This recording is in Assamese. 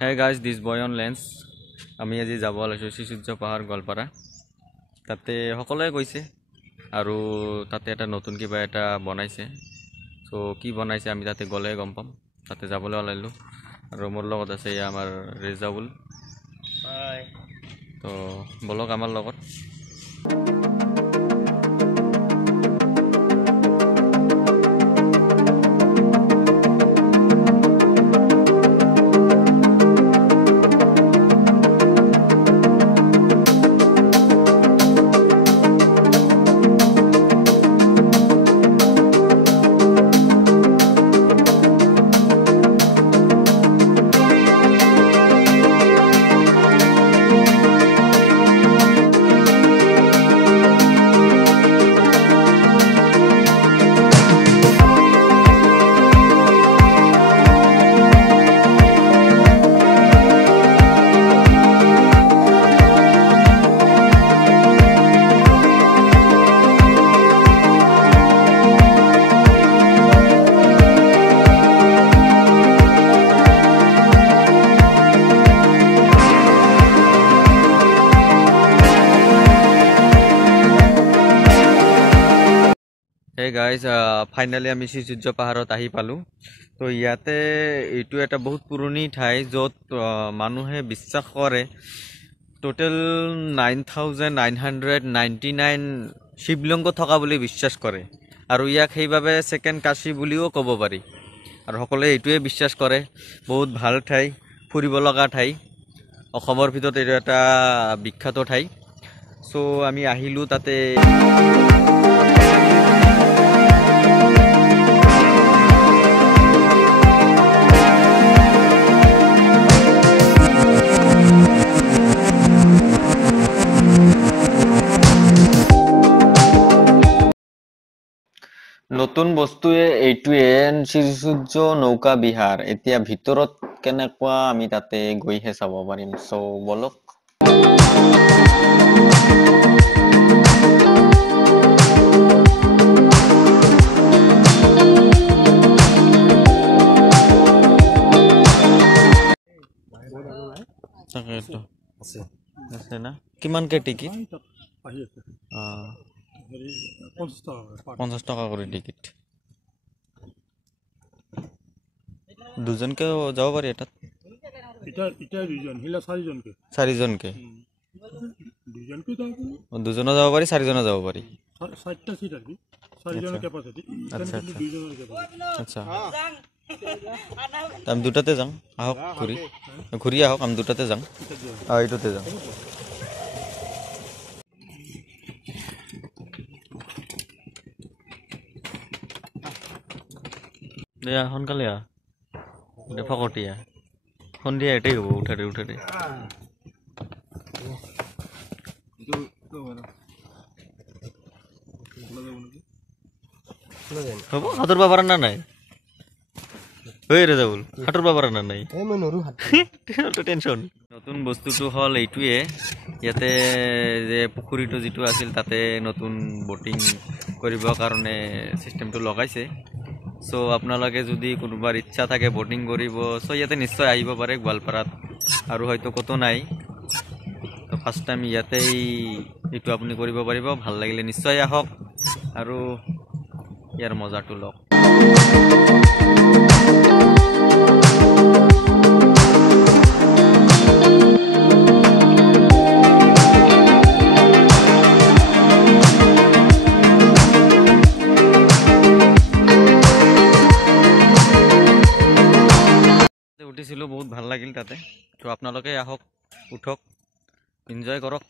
Hey guys, this boy on lens. আমি আজি যাব ওলাইছোঁ শ্ৰীসূৰ্য পাহাৰ গোৱালপাৰা। তাতে সকলোৱে গৈছে আৰু তাতে এটা নতুন কিবা এটা বনাইছে। সো কি বনাইছে আমি তাতে গ'লে গম পাম। তাতে যাবলৈ ওলাইলোঁ আৰু মোৰ লগত আছে আমাৰ ৰেজাউল। হাই। তো বলক আমাৰ লগত। Hey guys, finally আমি শ্ৰীসূৰ্য পাহাৰত আহি পালোঁ। তো ইয়াতে এইটো এটা বহুত পুৰণি ঠাই য'ত মানুহে বিশ্বাস কৰে টোটেল 9999 শিৱলিংগ থকা বুলি বিশ্বাস কৰে আৰু ইয়াক সেইবাবে ছেকেণ্ড কাশী বুলিও ক'ব পাৰি আৰু সকলোৱে এইটোৱে বিশ্বাস কৰে। বহুত ভাল ঠাই, ফুৰিব লগা ঠাই, অসমৰ ভিতৰত এইটো এটা বিখ্যাত ঠাই। চ' আমি আহিলোঁ তাতে। নতুন বস্তুৱে এইটোৱে শ্ৰীসূৰ্য নৌকা বিহাৰ। এতিয়া ভিতৰত কেনেকুৱা আমি তাতে গৈহে চাব পাৰিম। চ' বলক। তাকেতো আছে না কিমানকে টিকিট? 50 টাকা কৰে টিকিট। দুজনকে যাব পাৰি এটা? চাৰিজনকে দুজনে যাব পাৰি, চাৰিজনে যাব পাৰি। আচ্ছা, আমি দুটাতে যাম। আহক ঘূৰি আহক, আমি দুটাতে যাম। এইটোতে যাম। সোনকালে ফকটীয়া সন্ধিয়া এটাই হ'ব। উঠাতে হ'ব। সাঁতুৰিব পাৰা না নাই? ৰেজাউল সাঁতুৰিব পাৰা না নাই? টেনশ্যন। নতুন বস্তুটো হ'ল এইটোৱে, ইয়াতে যে পুখুৰীটো যিটো আছিল তাতে নতুন বটিং কৰিবৰ কাৰণে চিষ্টেমটো লগাইছে। চ' আপোনালোকে যদি কোনোবাৰ ইচ্ছা থাকে বটিং কৰিব, চ' ইয়াতে নিশ্চয় আহিব পাৰে গোৱালপাৰাত, আৰু হয়তো ক'তো নাই। তো ফাৰ্ষ্ট টাইম ইয়াতেই এইটো আপুনি কৰিব পাৰিব। ভাল লাগিলে নিশ্চয় আহক আৰু ইয়াৰ মজাটো লওক। উঠিছিলোঁ, বহুত ভাল লাগিল তাতে। তো আপোনালোকে আহক, উঠক, এনজয় কৰক।